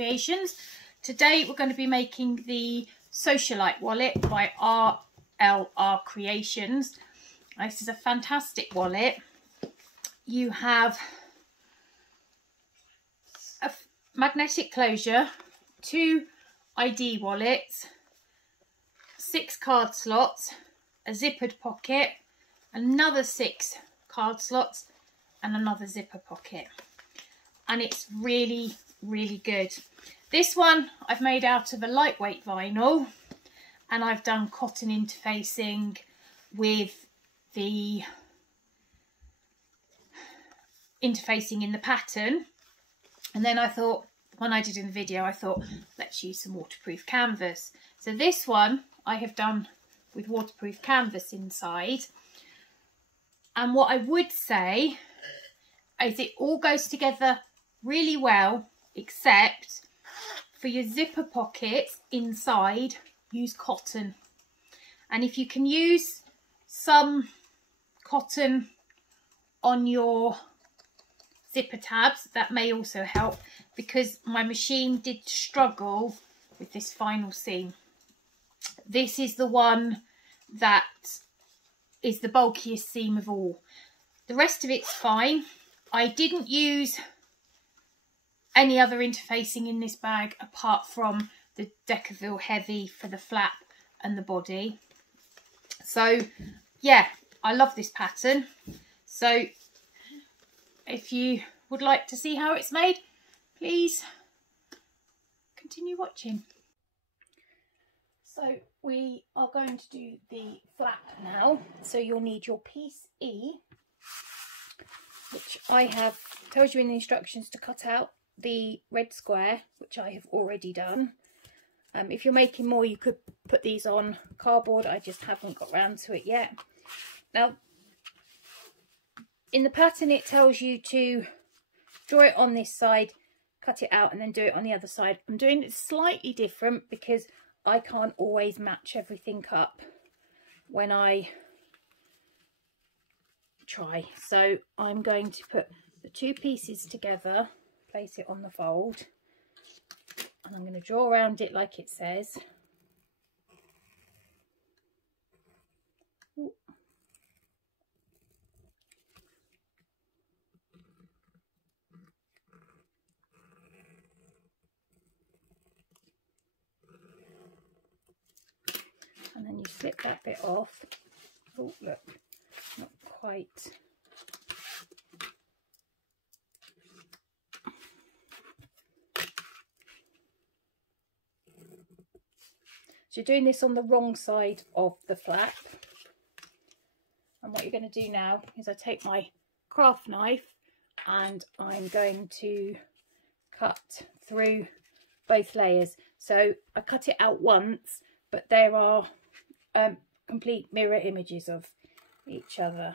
Creations. Today we're going to be making the Socialite Wallet by RLR Creations. This is a fantastic wallet. You have a magnetic closure, 2 ID wallets, 6 card slots, a zippered pocket, another 6 card slots and another zipper pocket, and it's really good. This one I've made out of a lightweight vinyl, and I've done cotton interfacing with the interfacing in the pattern. And then I thought, when I did in the video, I thought let's use some waterproof canvas. So this one I have done with waterproof canvas inside, and what I would say is it all goes together really well, except for your zipper pockets inside, use cotton. And if you can use some cotton on your zipper tabs, that may also help, because my machine did struggle with this final seam. This is the one that is the bulkiest seam of all. The rest of it's fine. I didn't use any other interfacing in this bag apart from the decovil heavy for the flap and the body. So yeah, I love this pattern. So if you would like to see how it's made, please continue watching. So we are going to do the flap now. So you'll need your piece E, which I have told you in the instructions to cut out the red square, which I have already done. If you're making more, you could put these on cardboard. I just haven't got round to it yet. Now, in the pattern it tells you to draw it on this side, cut it out, and then do it on the other side. I'm doing it slightly different because I can't always match everything up when I try. So I'm going to put the 2 pieces together, place it on the fold, and I'm going to draw around it like it says. Ooh. And then you slip that bit off. Oh, look, not quite. So you're doing this on the wrong side of the flap. And what you're going to do now is I take my craft knife and I'm going to cut through both layers. So I cut it out once, but there are complete mirror images of each other.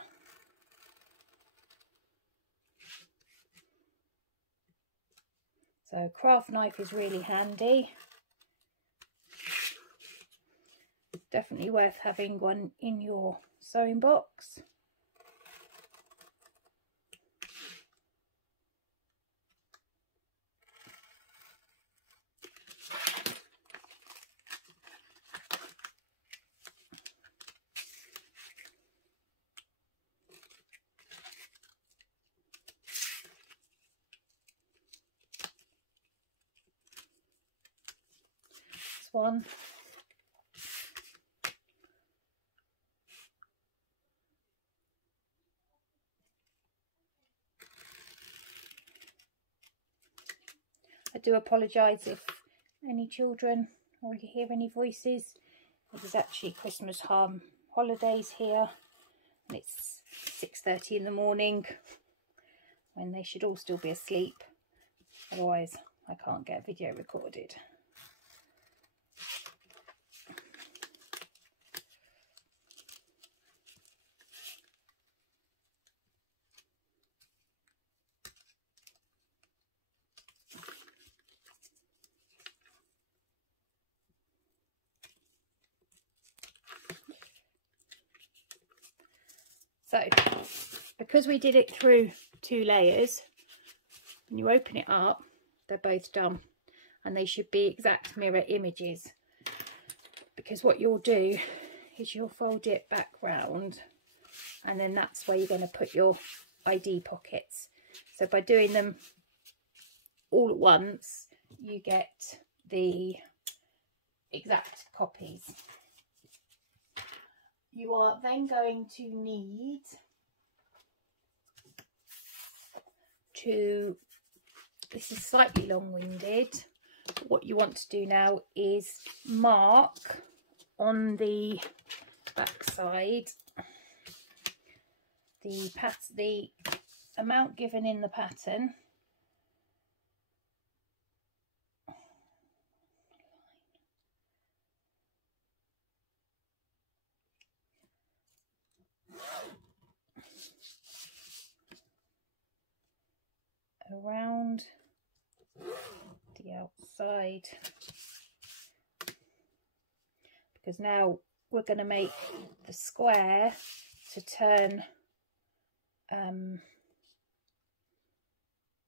So craft knife is really handy. Definitely worth having one in your sewing box. This one. I do apologise if any children or you hear any voices. It is actually Christmas holidays here, and it's 6:30 in the morning when they should all still be asleep. Otherwise I can't get a video recorded. So because we did it through 2 layers, when you open it up, they're both done. and they should be exact mirror images, because what you'll do is you'll fold it back round, and then that's where you're going to put your ID pockets. So by doing them all at once, you get the exact copies. You are then going to need to, this is slightly long-winded, but what you want to do now is mark on the back side the amount given in the pattern, around the outside, because now we're going to make the square to turn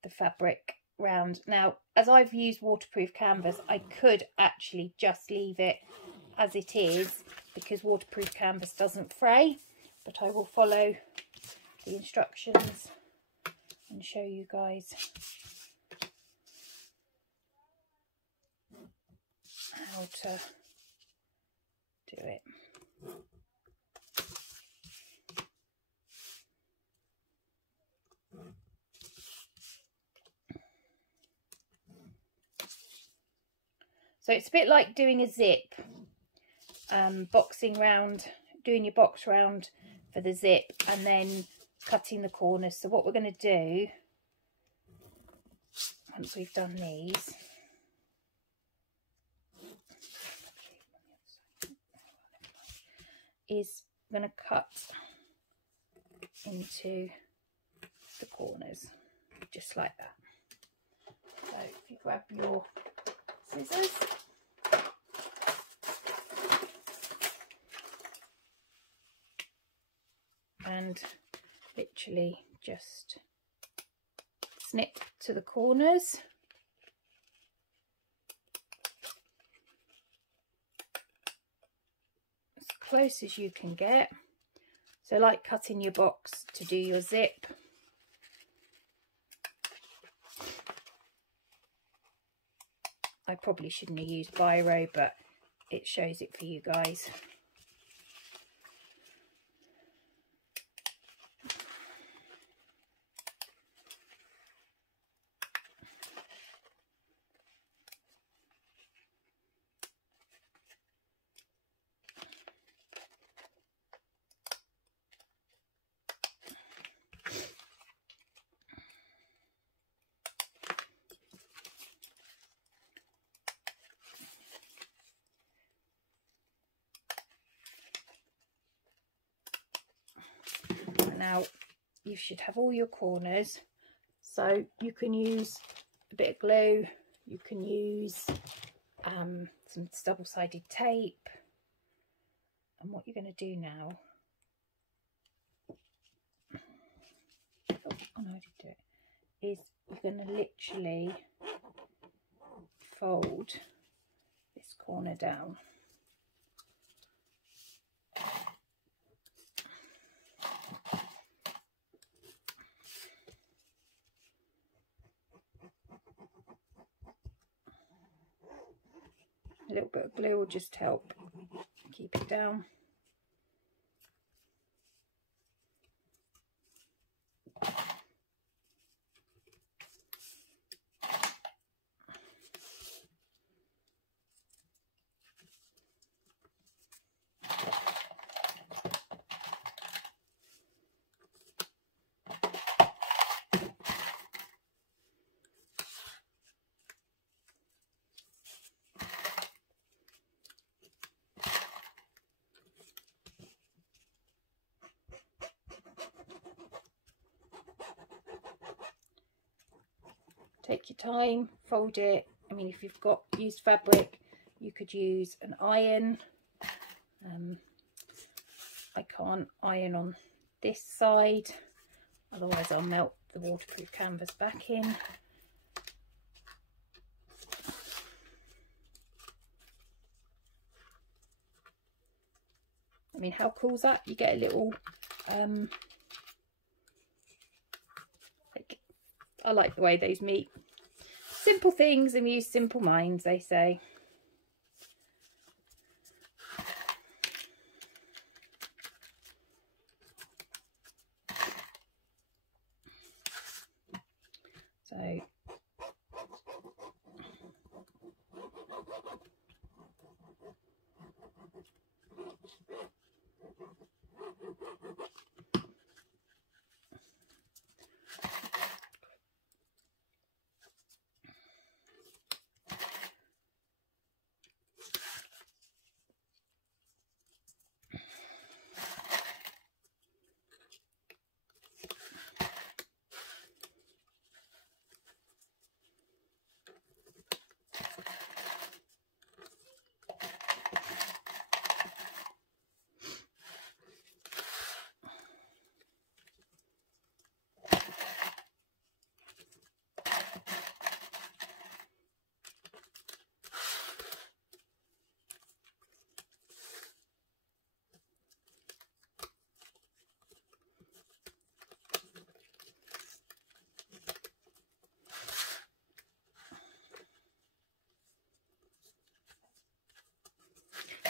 the fabric round. Now, as I've used waterproof canvas, I could actually just leave it as it is because waterproof canvas doesn't fray, but I will follow the instructions and show you guys how to do it. So it's a bit like doing a zip, boxing round, doing your box round for the zip and then cutting the corners. So what we're going to do, once we've done these, is I'm going to cut into the corners, just like that. So if you grab your scissors, and literally just snip to the corners. As close as you can get. So like cutting your box to do your zip. I probably shouldn't have used biro, but it shows it for you guys. Now you should have all your corners, so you can use a bit of glue, you can use some double-sided tape, and what you're going to do now, oh no, I did do it, is you're going to literally fold this corner down. A little bit of glue will just help keep it down. Take your time, fold it. I mean, if you've got used fabric, you could use an iron. I can't iron on this side, otherwise I'll melt the waterproof canvas back in. I mean, how cool is that? You get a little like, I like the way those meet. Simple things amuse simple minds, they say. So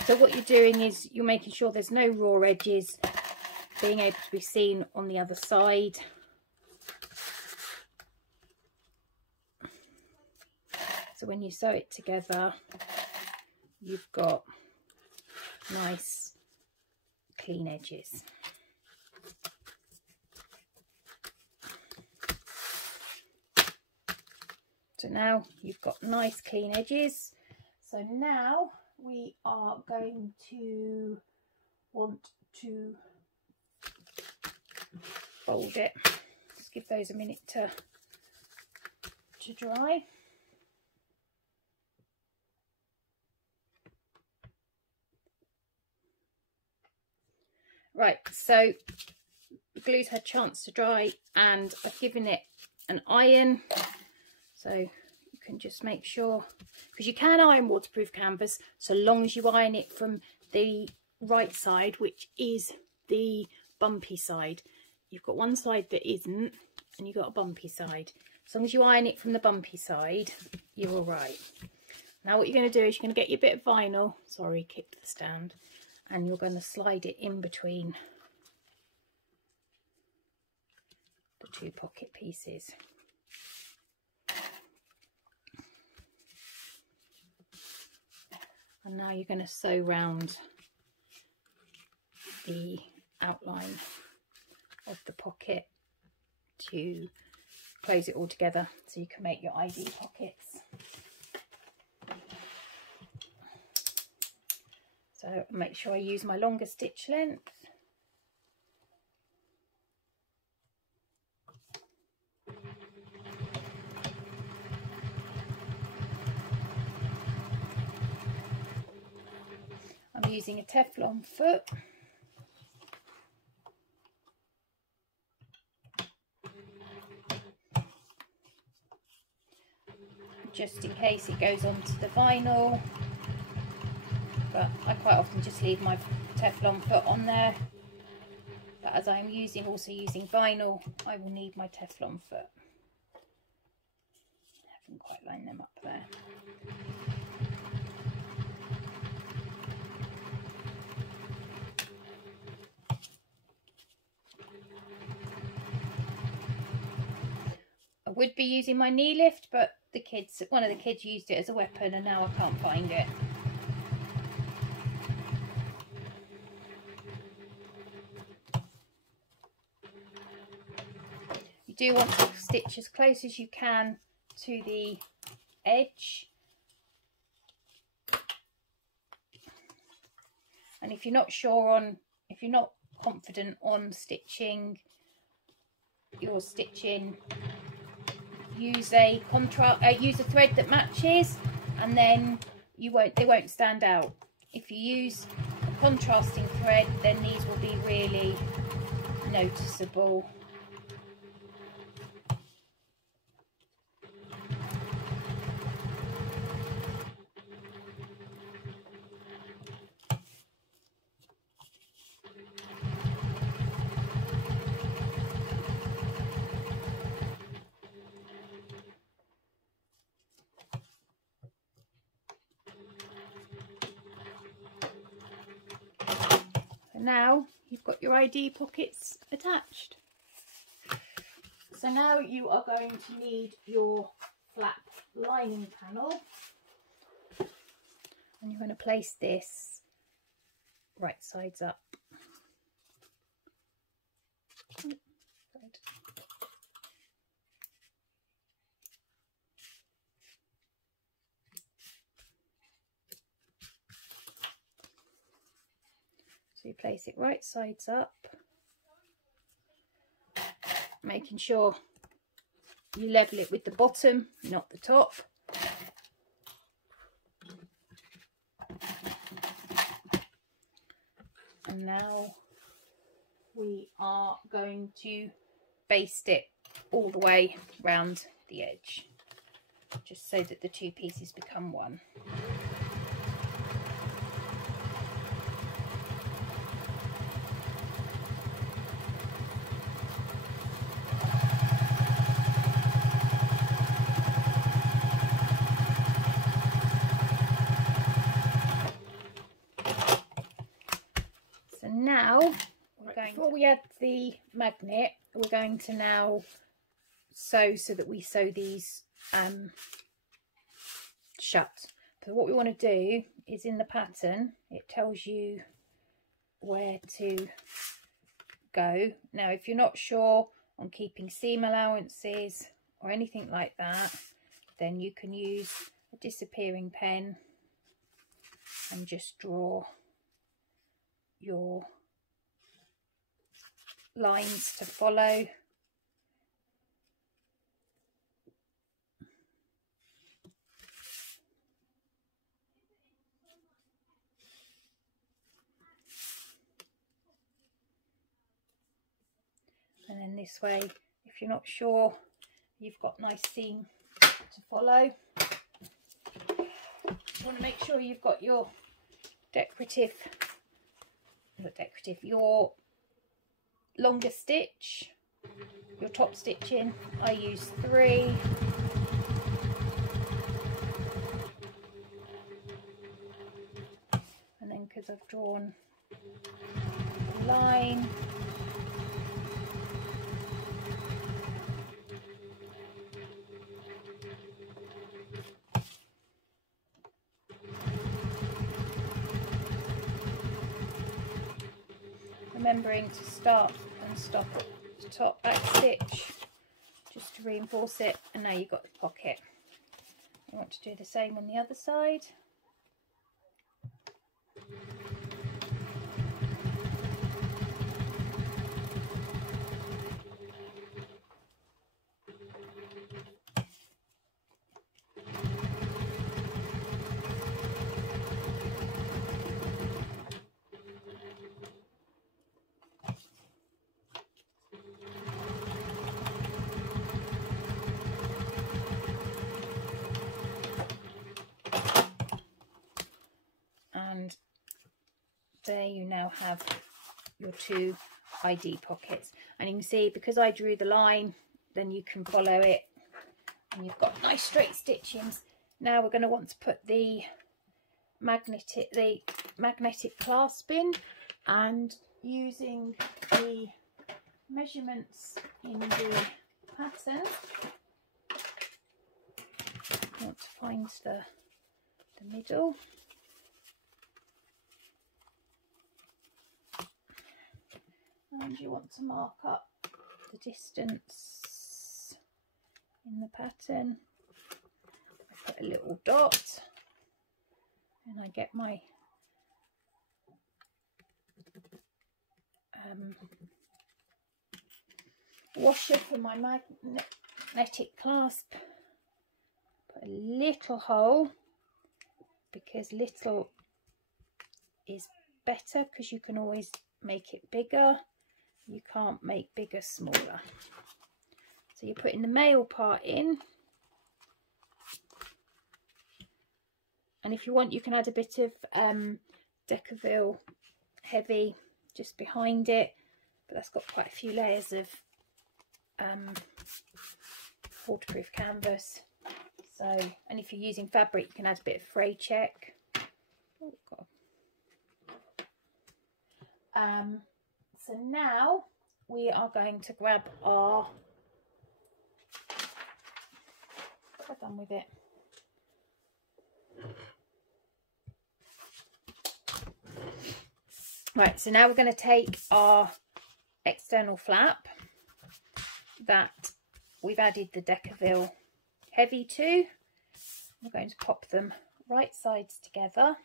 So what you're doing is you're making sure there's no raw edges being able to be seen on the other side. So when you sew it together, you've got nice clean edges. So now you've got nice clean edges. So now we are going to want to fold it. Just give those a minute to dry. Right, so the glue's had a chance to dry and I've given it an iron. So you can just make sure, because you can iron waterproof canvas so long as you iron it from the right side, which is the bumpy side. You've got one side that isn't and you've got a bumpy side. As long as you iron it from the bumpy side, you're all right. Now what you're going to do is you're going to get your bit of vinyl, sorry, kicked the stand, and you're going to slide it in between the two pocket pieces. And now you're going to sew round the outline of the pocket to close it all together so you can make your ID pockets. So make sure I use my longer stitch length. I'm using a Teflon foot. Just in case it goes onto the vinyl, but I quite often just leave my Teflon foot on there. But as I'm also using vinyl, I will need my Teflon foot. I haven't quite lined them up there. I would be using my knee lift, but one of the kids used it as a weapon and now I can't find it. You do want to stitch as close as you can to the edge. And if you're not confident on stitching your stitching, use a thread that matches, and then they won't stand out. If you use a contrasting thread, then these will be really noticeable. now you've got your ID pockets attached. So now you are going to need your flap lining panel, and you're going to place this right sides up. So you place it right sides up, making sure you level it with the bottom, not the top. And now we are going to baste it all the way round the edge, just so that the two pieces become one. Now, before we add the magnet, we're going to now sew so that we sew these shut. So what we want to do is, in the pattern, it tells you where to go. Now, if you're not sure on keeping seam allowances or anything like that, then you can use a disappearing pen and just draw your lines to follow. And then this way, if you're not sure, you've got nice seam to follow. You want to make sure you've got your your longer stitch, your top stitch in. I use 3. And then, because I've drawn a line, remembering to start and stop at the top back stitch just to reinforce it. And now you've got the pocket. You want to do the same on the other side. And there you now have your 2 ID pockets. And you can see, because I drew the line, then you can follow it and you've got nice straight stitchings. Now we're going to want to put the magnetic clasp in, and using the measurements in the pattern, you want to find the middle. And you want to mark up the distance in the pattern. I put a little dot, and I get my washer for my magnetic clasp. Put a little hole, because little is better, because you can always make it bigger. You can't make bigger smaller. So you're putting the male part in, and if you want, you can add a bit of decovil heavy just behind it, but that's got quite a few layers of waterproof canvas. So, and if you're using fabric, you can add a bit of fray check. Oh, God. So now we are going to grab our, what have I done with it? Right, so now we're going to take our external flap that we've added the decovil heavy to. We're going to pop them right sides together.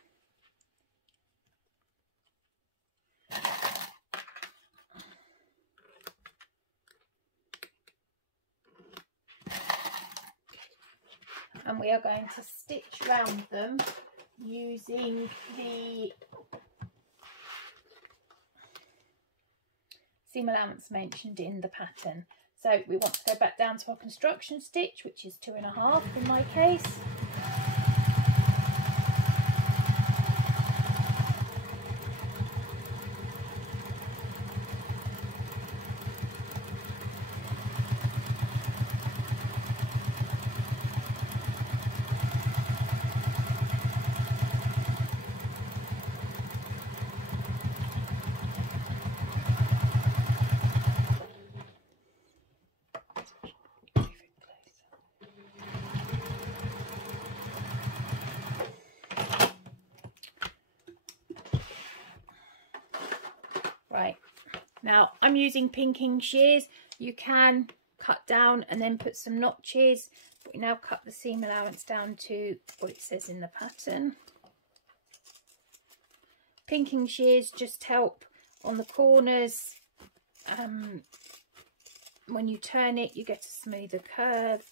And we are going to stitch round them using the seam allowance mentioned in the pattern. So we want to go back down to our construction stitch, which is 2.5 in my case. Right, now I'm using pinking shears. You can cut down and then put some notches, but we now cut the seam allowance down to what it says in the pattern. Pinking shears just help on the corners. When you turn it, you get a smoother curve.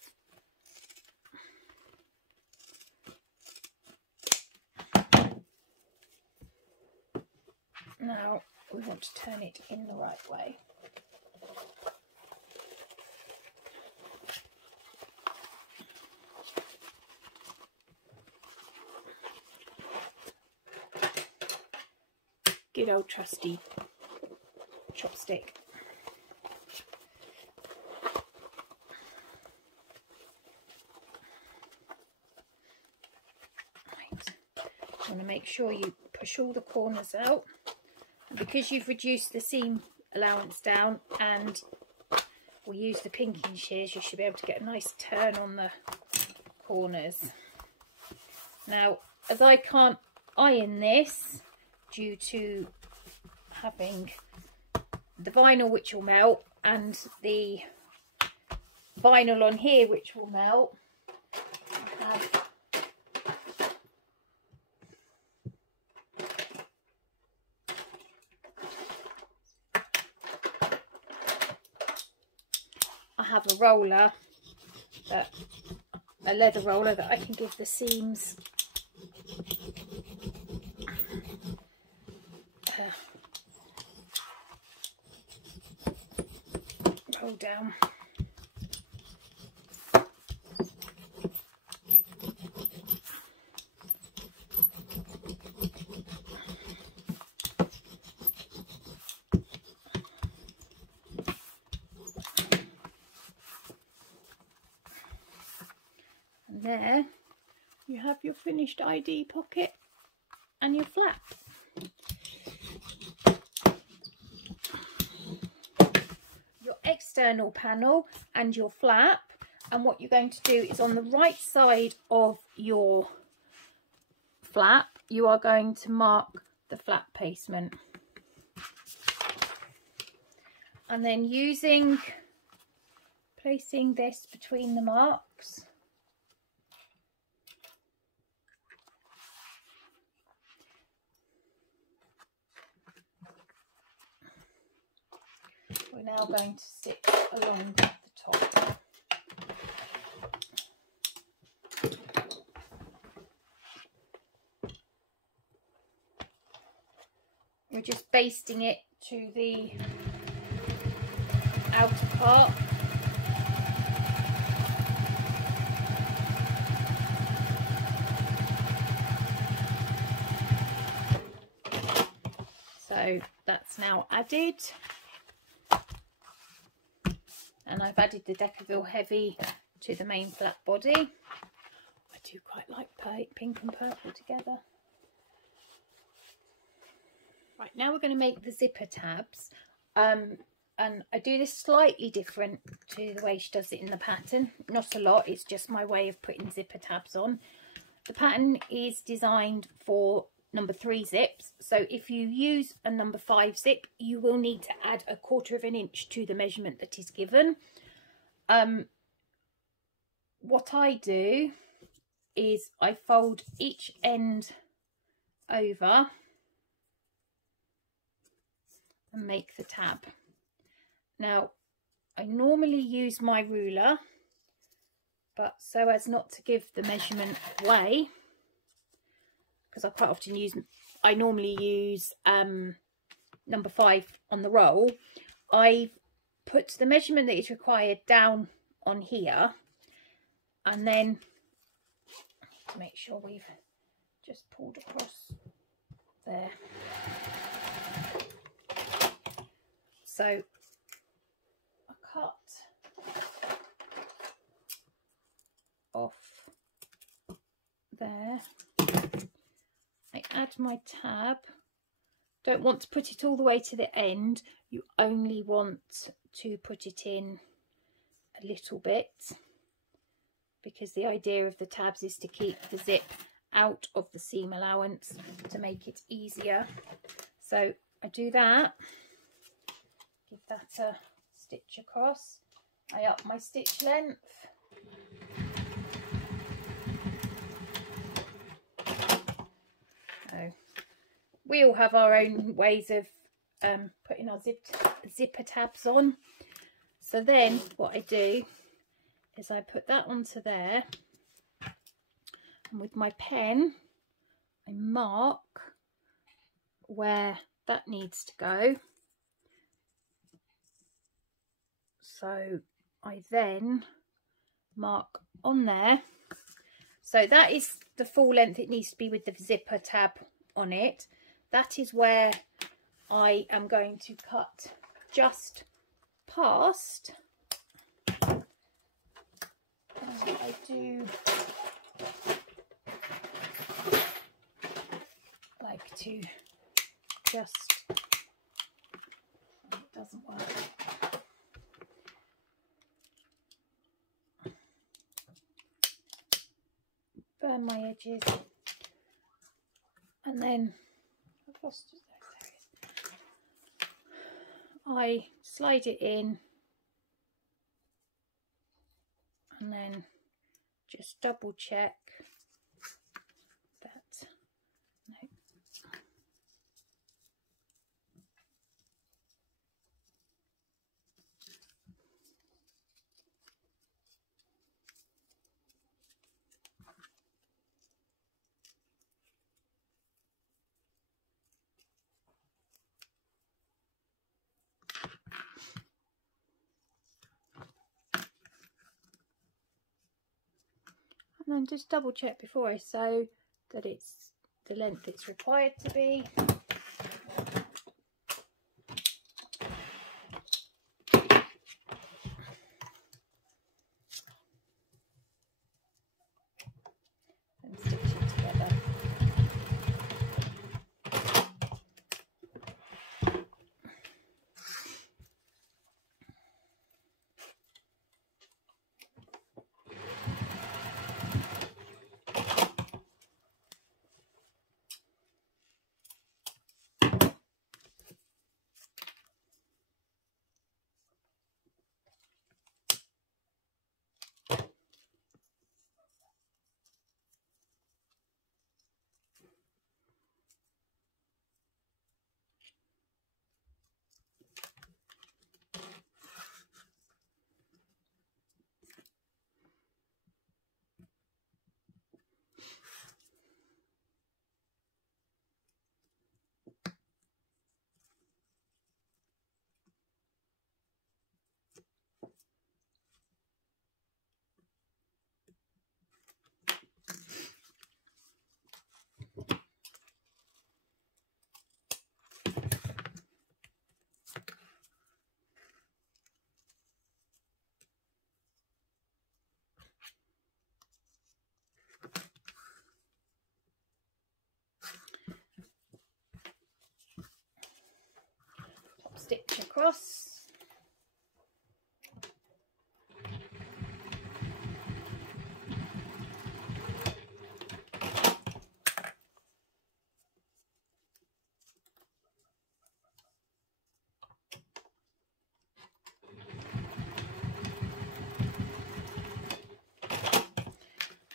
Now we want to turn it in the right way. Good old trusty chopstick. Right. You want to make sure you push all the corners out. Because you've reduced the seam allowance down and we use the pinking shears, you should be able to get a nice turn on the corners. Now, as I can't iron this due to having the vinyl which will melt and the vinyl on here which will melt, I have a roller, a leather roller that I can give the seams roll down. And there you have your finished ID pocket and your flap. Your external panel and your flap, and what you're going to do is on the right side of your flap you are going to mark the flap placement, and then placing this between the marks, we're now going to stitch along the top. We're just basting it to the outer part. So that's now added. And I've added the decovil heavy to the main flat body. I do quite like pink and purple together. Right, now we're going to make the zipper tabs, and I do this slightly different to the way she does it in the pattern. Not a lot, it's just my way of putting zipper tabs on. The pattern is designed for number 3 zips, so if you use a number 5 zip, you will need to add 1/4 inch to the measurement that is given. What I do is I fold each end over and make the tab. Now, I normally use my ruler, but so as not to give the measurement away, because I normally use number 5 on the roll, I put the measurement that is required down on here, and then to make sure we've just pulled across there. So I cut off there. I add my tab. Don't want to put it all the way to the end. You only want to put it in a little bit, because the idea of the tabs is to keep the zip out of the seam allowance to make it easier. So I do that. Give that a stitch across. I up my stitch length. So we all have our own ways of putting our zipper tabs on. So then what I do is I put that onto there, and with my pen I mark where that needs to go. So I then mark on there. So that is the full length it needs to be with the zipper tab on it. That is where I am going to cut just past. I do like to just, it doesn't work. Burn my edges, and then I've lost it. I slide it in, and then just double check that no. And then just double check before I sew that it's the length it's required to be. And stitch it together. stitch across.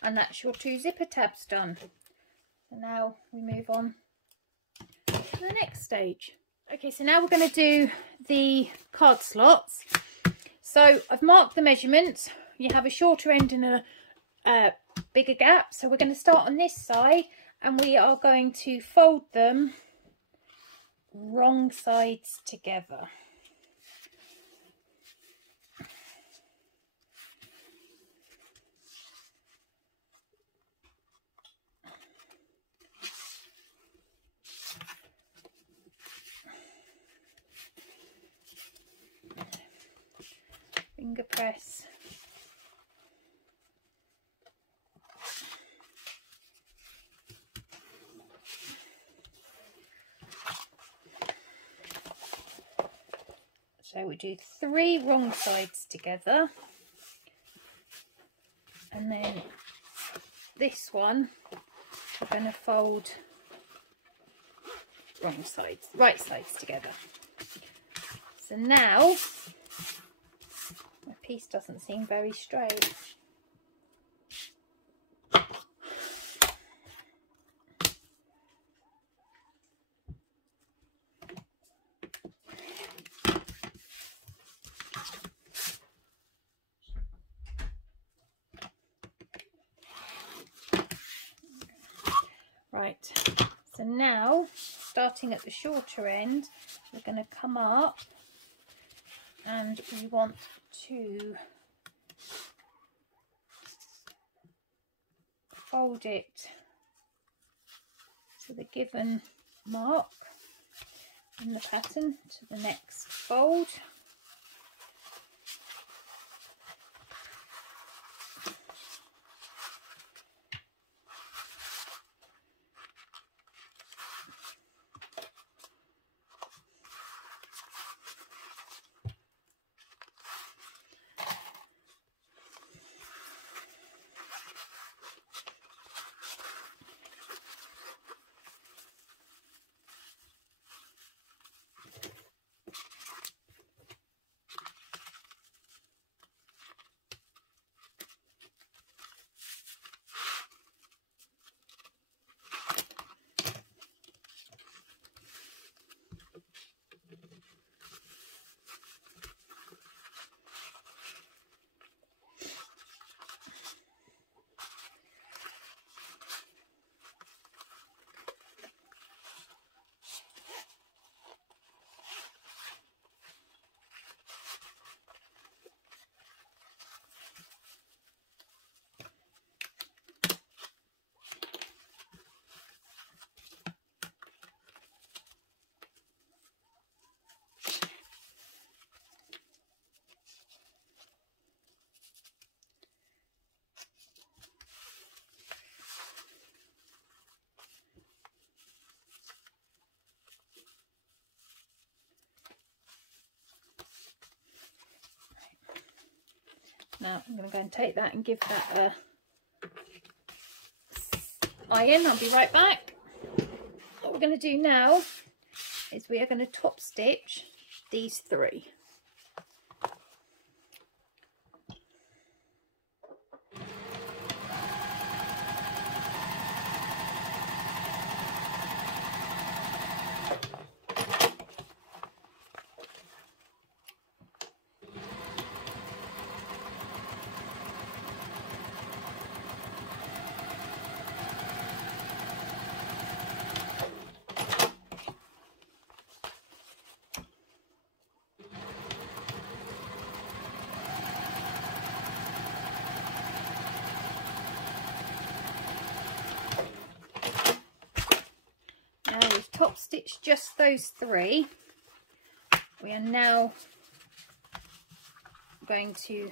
And that's your 2 zipper tabs done. So now we move on to the next stage. Okay, so now we're going to do the card slots. So I've marked the measurements. You have a shorter end and a bigger gap. So we're going to start on this side and we are going to fold them wrong sides together. Finger press. So we do 3 wrong sides together, and then this one we're going to fold right sides together. So now my piece doesn't seem very straight. Right, so now starting at the shorter end, we're going to come up and we want to fold it to the given mark in the pattern to the next fold. Now I'm going to go and take that and give that a iron. I'll be right back. What we're going to do now is we are going to top stitch these 3. Top stitch just those 3. We are now going to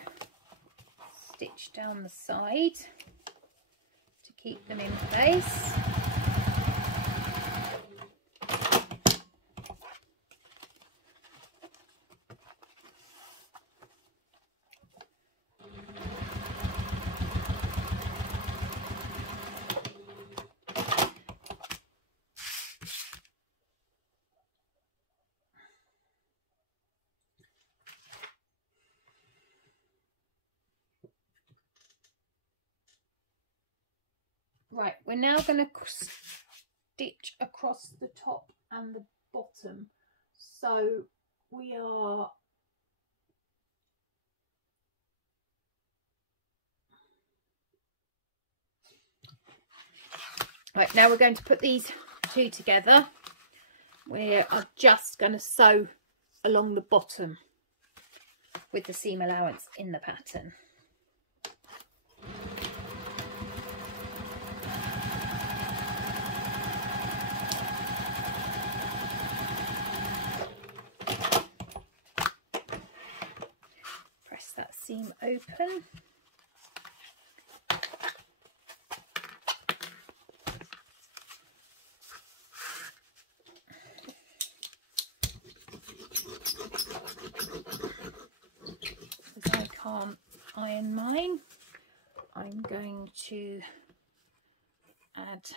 stitch down the side to keep them in place. Right, we're now going to stitch across the top and the bottom. So we are right, now we're going to put these two together. We are just going to sew along the bottom with the seam allowance in the pattern. Press that seam open. Because I can't iron mine, I'm going to add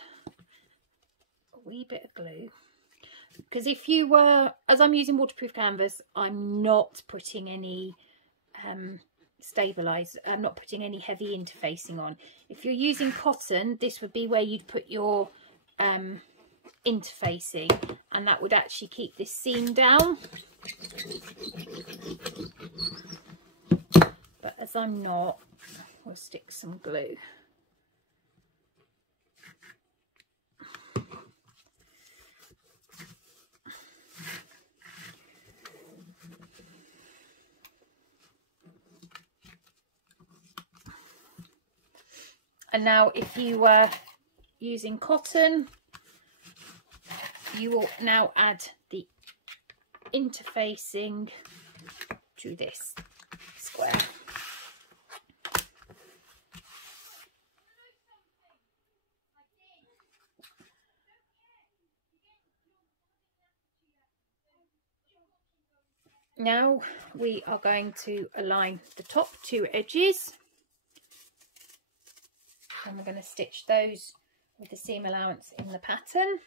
a wee bit of glue. Because if you were, as I'm using waterproof canvas, I'm not putting any I'm not putting any heavy interfacing on. If you're using cotton, this would be where you'd put your interfacing, and that would actually keep this seam down. But as I'm not, we'll stick some glue. And now if you were using cotton, you will now add the interfacing to this square. Now we are going to align the top two edges, and we're going to stitch those with the seam allowance in the pattern.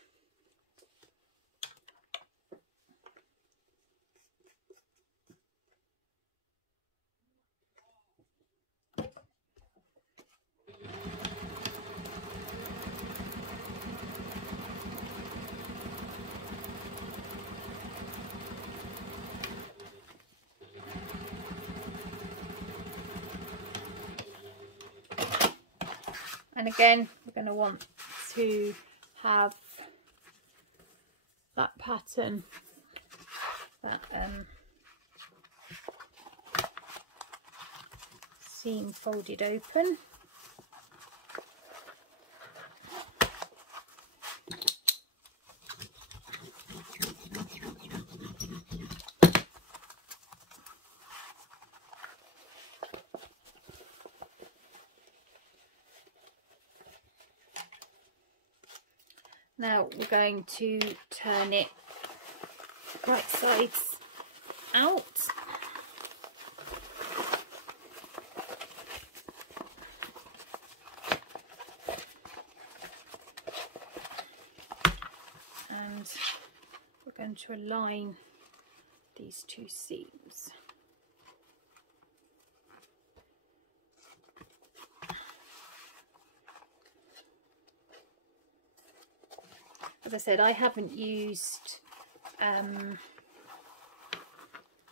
And again, we're going to want to have that pattern, that seam folded open. Now we're going to turn it right sides out. And we're going to align these two seams. As I said, I haven't used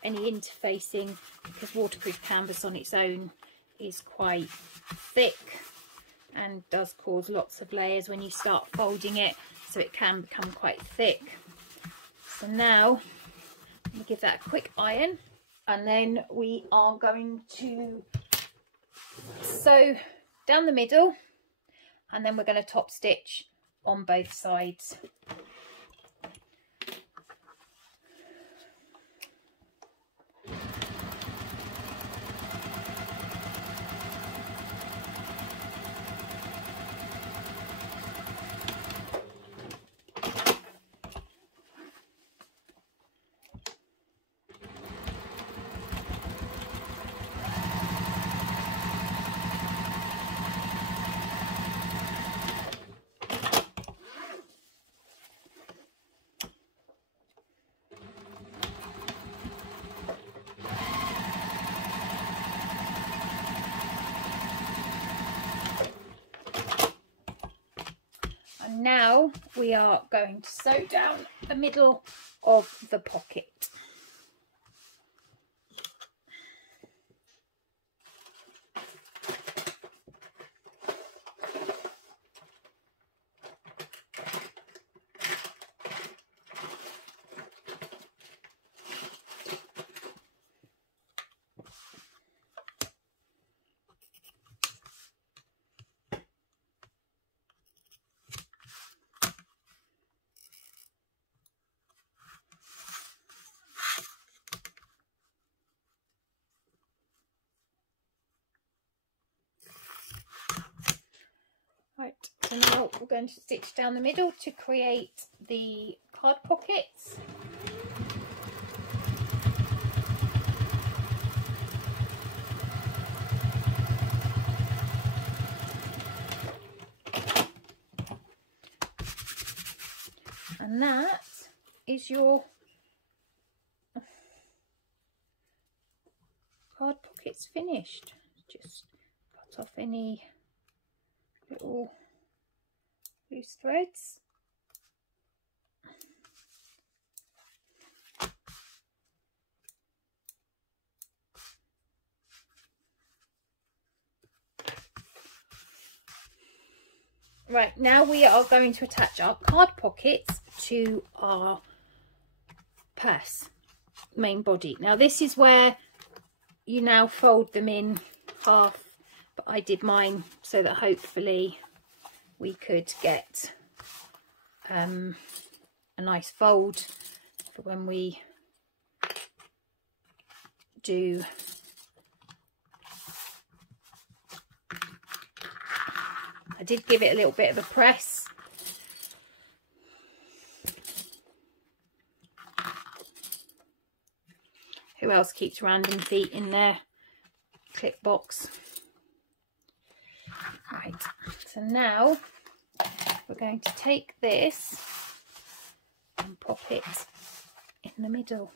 any interfacing because waterproof canvas on its own is quite thick and does cause lots of layers when you start folding it, so it can become quite thick. So now we'll give that a quick iron, and then we are going to sew down the middle, and then we're going to top stitch on both sides. And now we are going to sew down the middle of the pocket. Right, so now we're going to stitch down the middle to create the card pockets. And that is your card pockets finished. Just cut off any little loose threads. Right, now we are going to attach our card pockets to our purse main body. Now this is where you now fold them in half, but I did mine so that hopefully we could get a nice fold for when we do I did give it a little bit of a press. Who else keeps random feet in their clip box? Right, so now we're going to take this and pop it in the middle.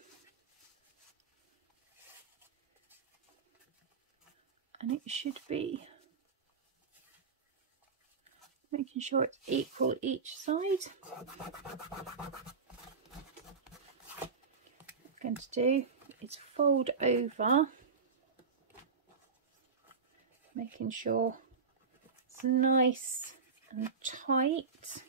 And it should be making sure it's equal each side. What I'm going to do is fold over, making sure it's nice and tight.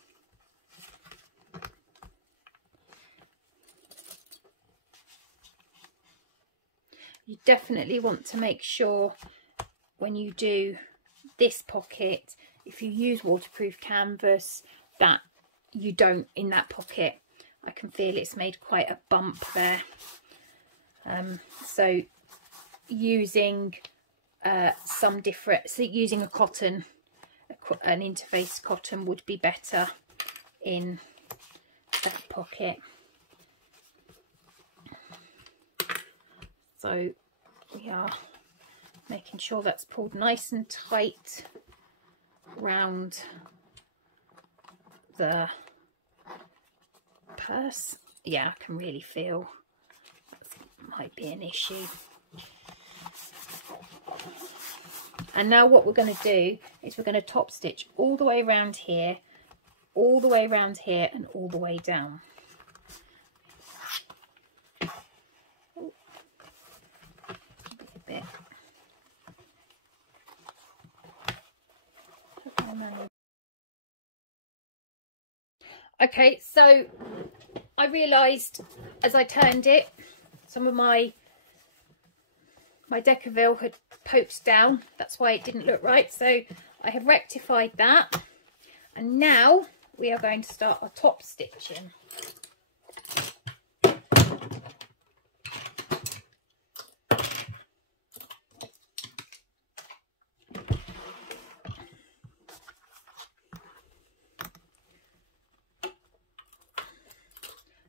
You definitely want to make sure when you do this pocket, if you use waterproof canvas, that you don't in that pocket. I can feel it's made quite a bump there. So using using a cotton, an interface cotton would be better in that pocket. So we are making sure that's pulled nice and tight round the purse. Yeah, I can really feel that might be an issue. And now what we're going to do is we're going to top stitch all the way around here, all the way around here, and all the way down. A bit. Okay, so I realised as I turned it, some of my decovil had poked down. That's why it didn't look right. So I have rectified that. And now we are going to start our top stitching.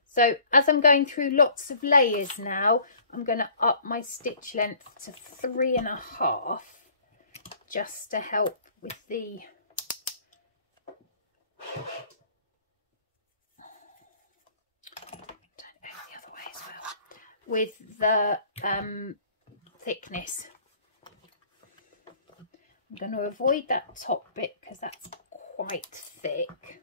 So as I'm going through lots of layers now, I'm going to up my stitch length to 3.5 just to help with the thickness. I'm going to avoid that top bit because that's quite thick.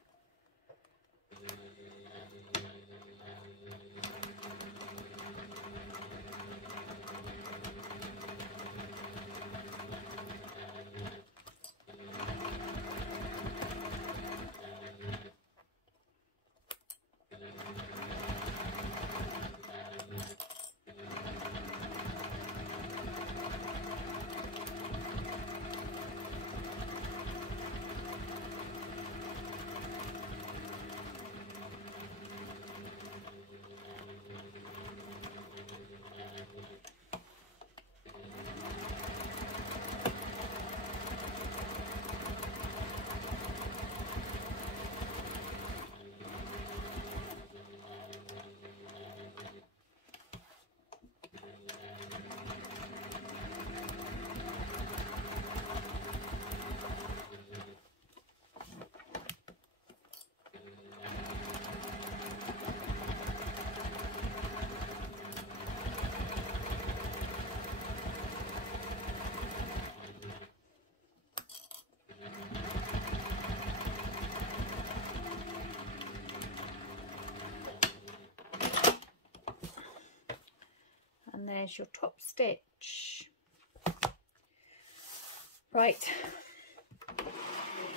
there's your top stitch. Right,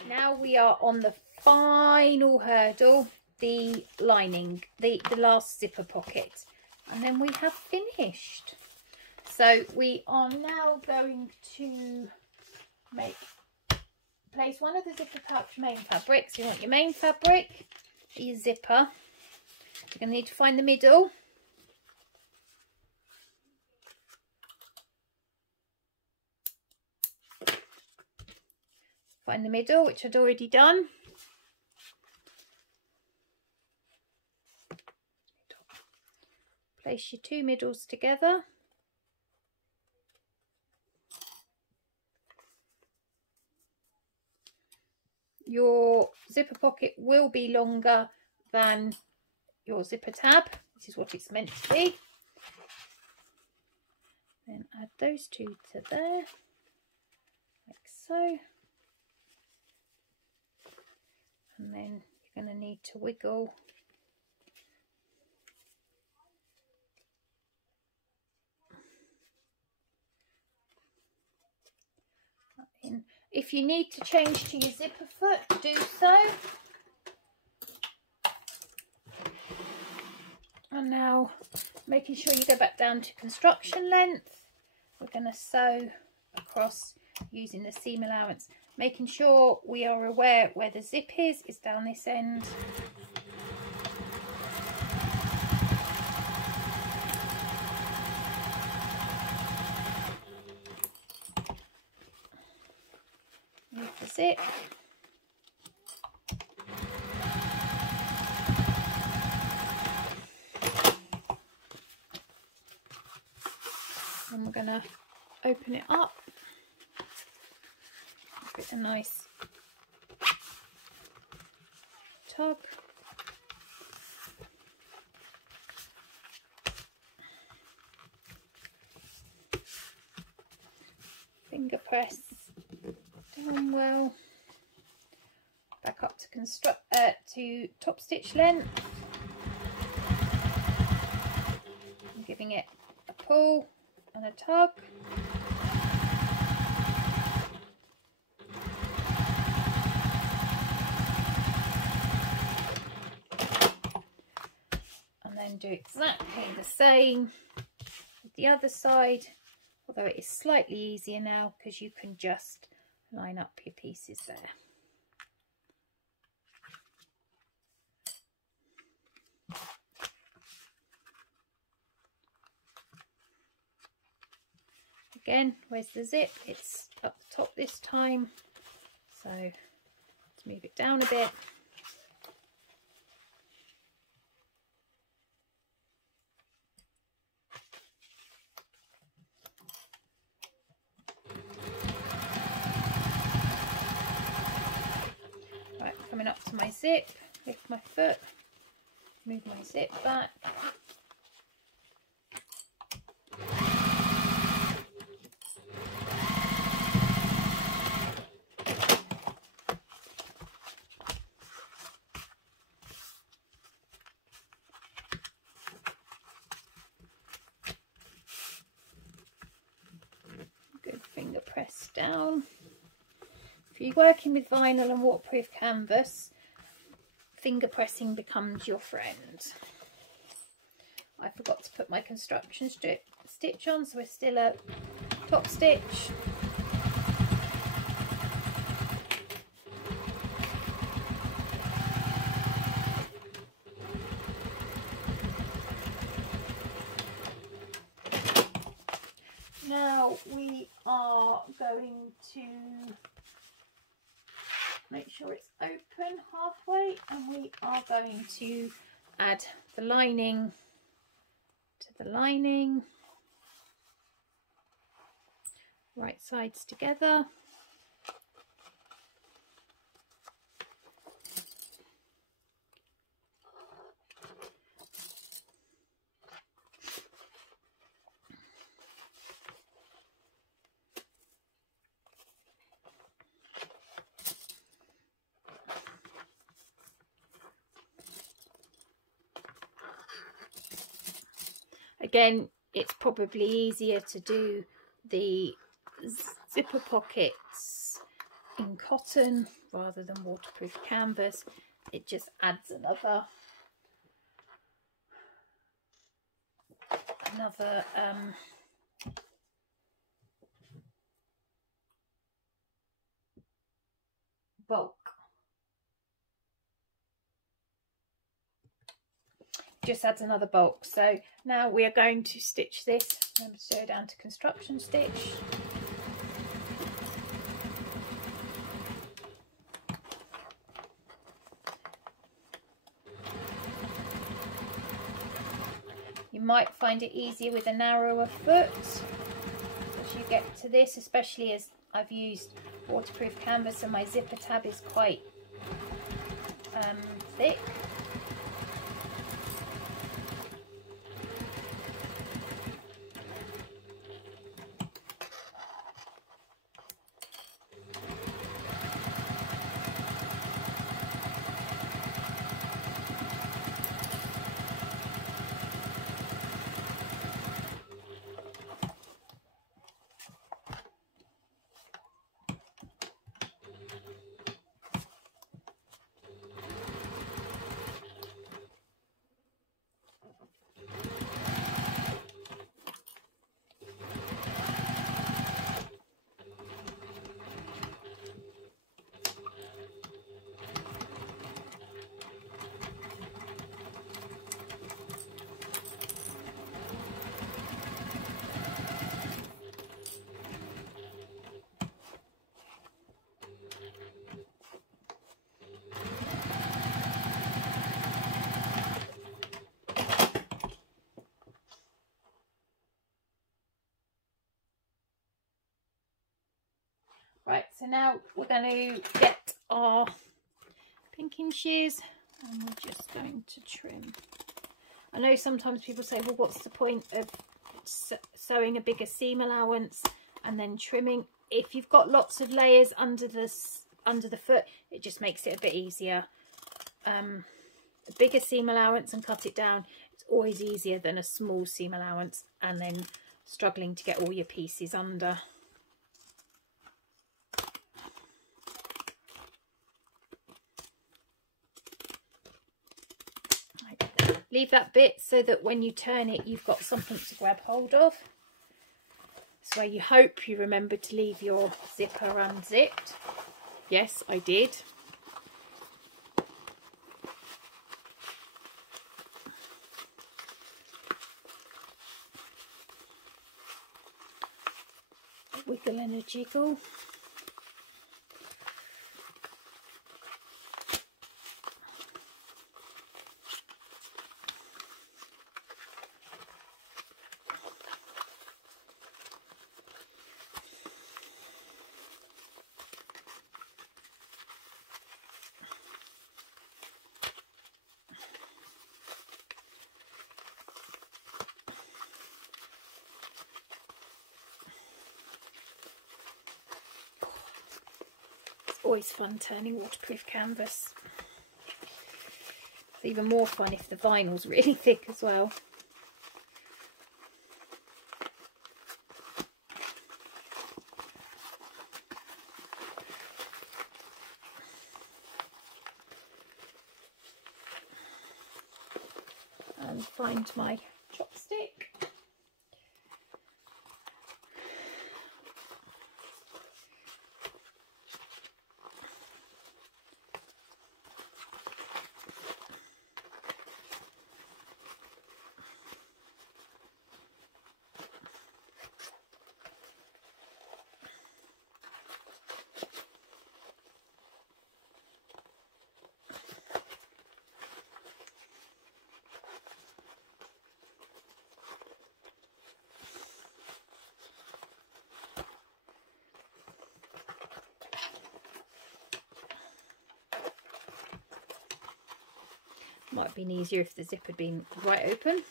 now we are on the final hurdle, the lining, the last zipper pocket, and then we have finished. So we are now going to place one of the zipper pouch main fabrics. You want your main fabric, your zipper. You're going to need to find the middle. Find the middle, which I'd already done. Place your two middles together. Your zipper pocket will be longer than your zipper tab. This is what it's meant to be. Then add those two to there, like so. And then you're going to need to wiggle that in. If you need to change to your zipper foot, do so. And now making sure you go back down to construction length, we're going to sew across using the seam allowance, making sure we are aware where the zip is down this end. Move the zip. And we're going to open it up. Give it a nice tug. Finger press down well. Back up to top stitch length. I'm giving it a pull and a tug. And then do exactly the same with the other side, although it is slightly easier now because you can just line up your pieces there. Again, where's the zip? It's up the top this time, so let's move it down a bit. Right, coming up to my zip, lift my foot, move my zip back. Good finger press down. If you're working with vinyl and waterproof canvas, finger pressing becomes your friend. I forgot to put my construction stitch on, so we're still at top stitch. Now we are going to make sure it's open halfway, and we are going to add the lining to the lining, right sides together. Again, it's probably easier to do the zipper pockets in cotton rather than waterproof canvas. It just adds another bulk. Just adds another bulk. So now we are going to stitch this. Remember to go down to construction stitch. You might find it easier with a narrower foot as you get to this, especially as I've used waterproof canvas and my zipper tab is quite thick. Right, so now we're going to get our pinking shears and we're just going to trim. I know sometimes people say, well, what's the point of sewing a bigger seam allowance and then trimming? If you've got lots of layers under the foot, it just makes it a bit easier. A bigger seam allowance and cut it down, it's always easier than a small seam allowance and then struggling to get all your pieces under. Leave that bit so that when you turn it, you've got something to grab hold of. This way you hope you remember to leave your zipper unzipped. Yes, I did. A wiggle and a jiggle. Always fun turning waterproof canvas. It's even more fun if the vinyl's really thick as well. And find my chopstick. Might have been easier if the zip had been right open.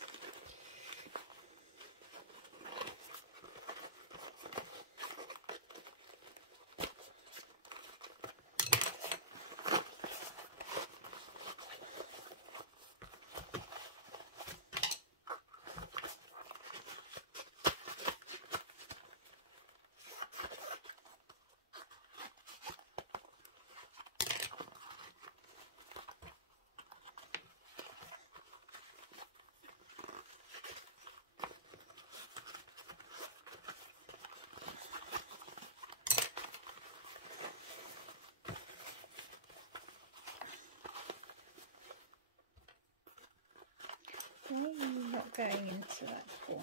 going into that corner.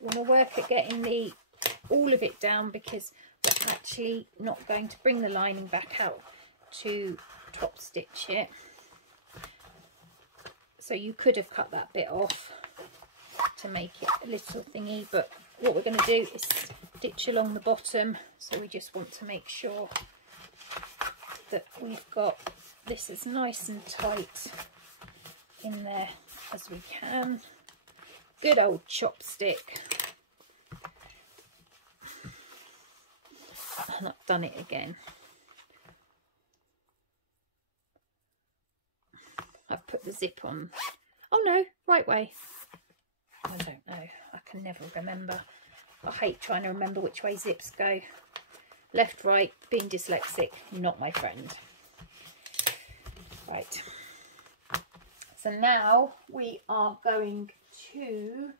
I want to work at getting all of it down, because we're actually not going to bring the lining back out to top stitch it. So you could have cut that bit off to make it a little thingy, but what we're going to do is stitch along the bottom. So we just want to make sure that we've got this as nice and tight in there as we can. Good old chopstick. And I've done it again. I've put the zip on. Oh no, right way. I don't know. I can never remember. I hate trying to remember which way zips go. Left, right, being dyslexic, not my friend. Right. So now we are going to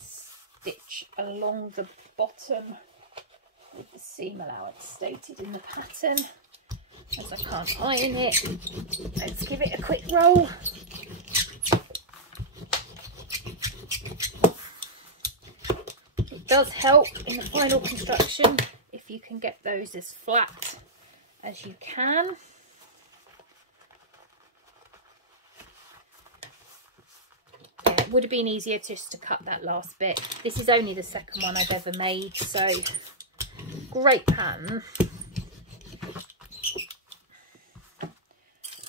stitch along the bottom with the seam allowance stated in the pattern. As I can't iron it, let's give it a quick roll. It does help in the final construction if you can get those as flat as you can. Yeah, it would have been easier just to cut that last bit. This is only the second one I've ever made, so great pattern.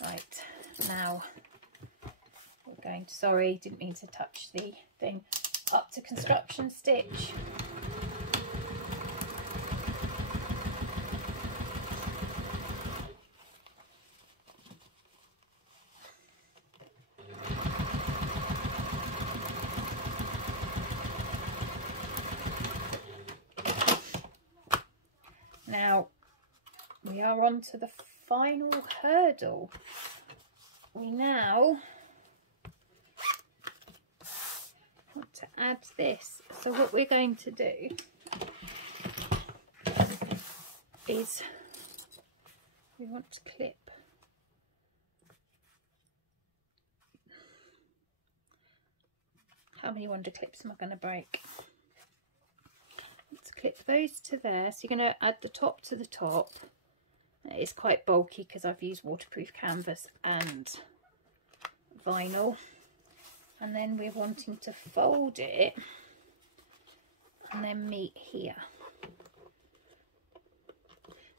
Right, now we're going to, sorry, didn't mean to touch the thing, up to construction stitch. Now we are on to the final hurdle. We now want to add this. So what we're going to do is we want to clip how many wonder clips am I going to break? Let's clip those to there. So you're going to add the top to the top. It's quite bulky because I've used waterproof canvas and vinyl, and then we're wanting to fold it and then meet here.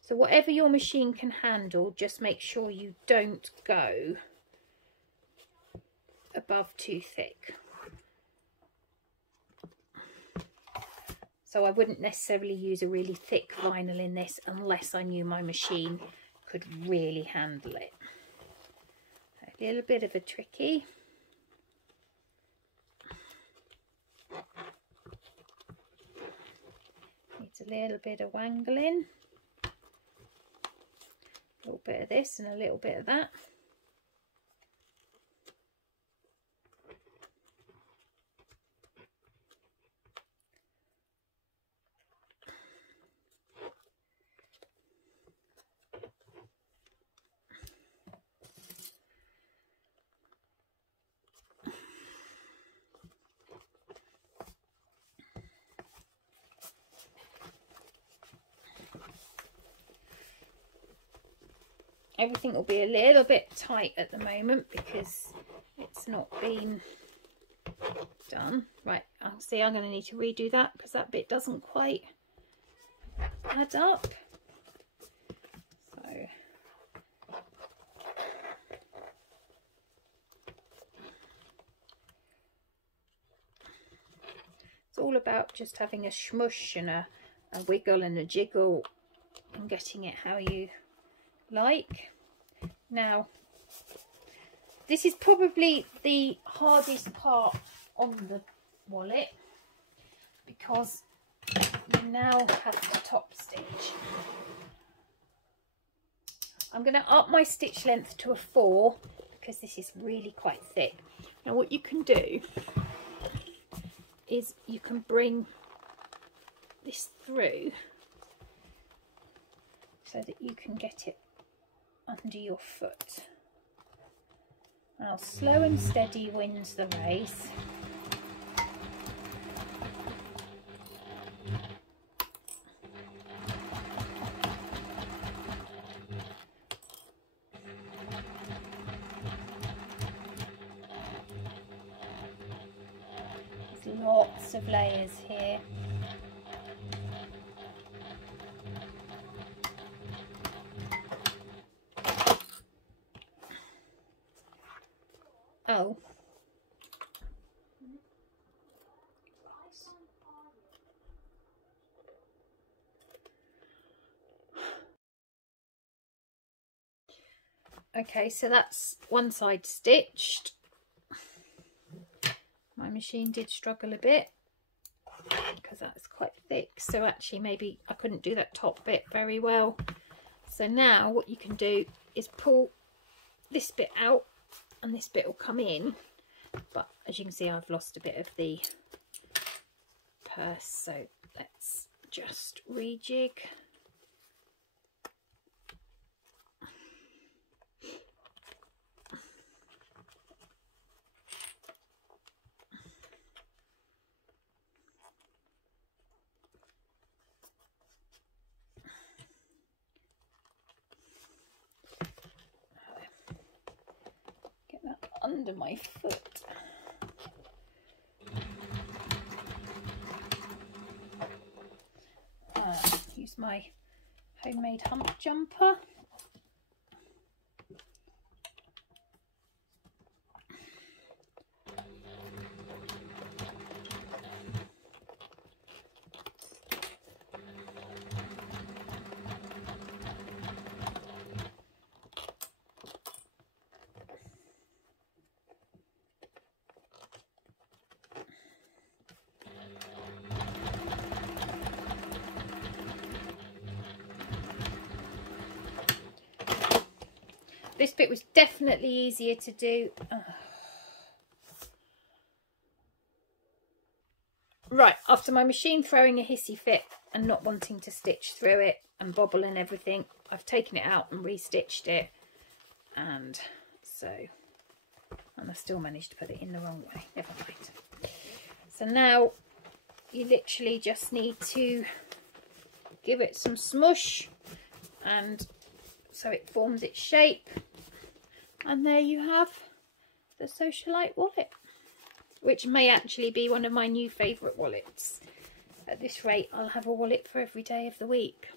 So whatever your machine can handle, just make sure you don't go above too thick. So I wouldn't necessarily use a really thick vinyl in this unless I knew my machine could really handle it. A little bit of a tricky. Needs a little bit of wangling. A little bit of this and a little bit of that. Everything will be a little bit tight at the moment because it's not been done. Right, I'll see, I'm going to need to redo that because that bit doesn't quite add up. So it's all about just having a smush and a wiggle and a jiggle and getting it how you like. Now this is probably the hardest part on the wallet because you now have to top stitch. I'm going to up my stitch length to a 4 because this is really quite thick. Now what you can do is you can bring this through so that you can get it under your foot. Now, slow and steady wins the race. There's lots of layers here. Oh. Okay, so that's one side stitched. My machine did struggle a bit because that's quite thick, so actually maybe I couldn't do that top bit very well. So now what you can do is pull this bit out and this bit will come in, but as you can see I've lost a bit of the purse, so let's just rejig. Under my foot. Use my homemade hump jumper. This bit was definitely easier to do. Right, after my machine throwing a hissy fit and not wanting to stitch through it and bobble and everything, I've taken it out and restitched it. And I still managed to put it in the wrong way. Never mind. So now you literally just need to give it some smush and so it forms its shape, and there you have the Socialite wallet, which may actually be one of my new favourite wallets. At this rate I'll have a wallet for every day of the week.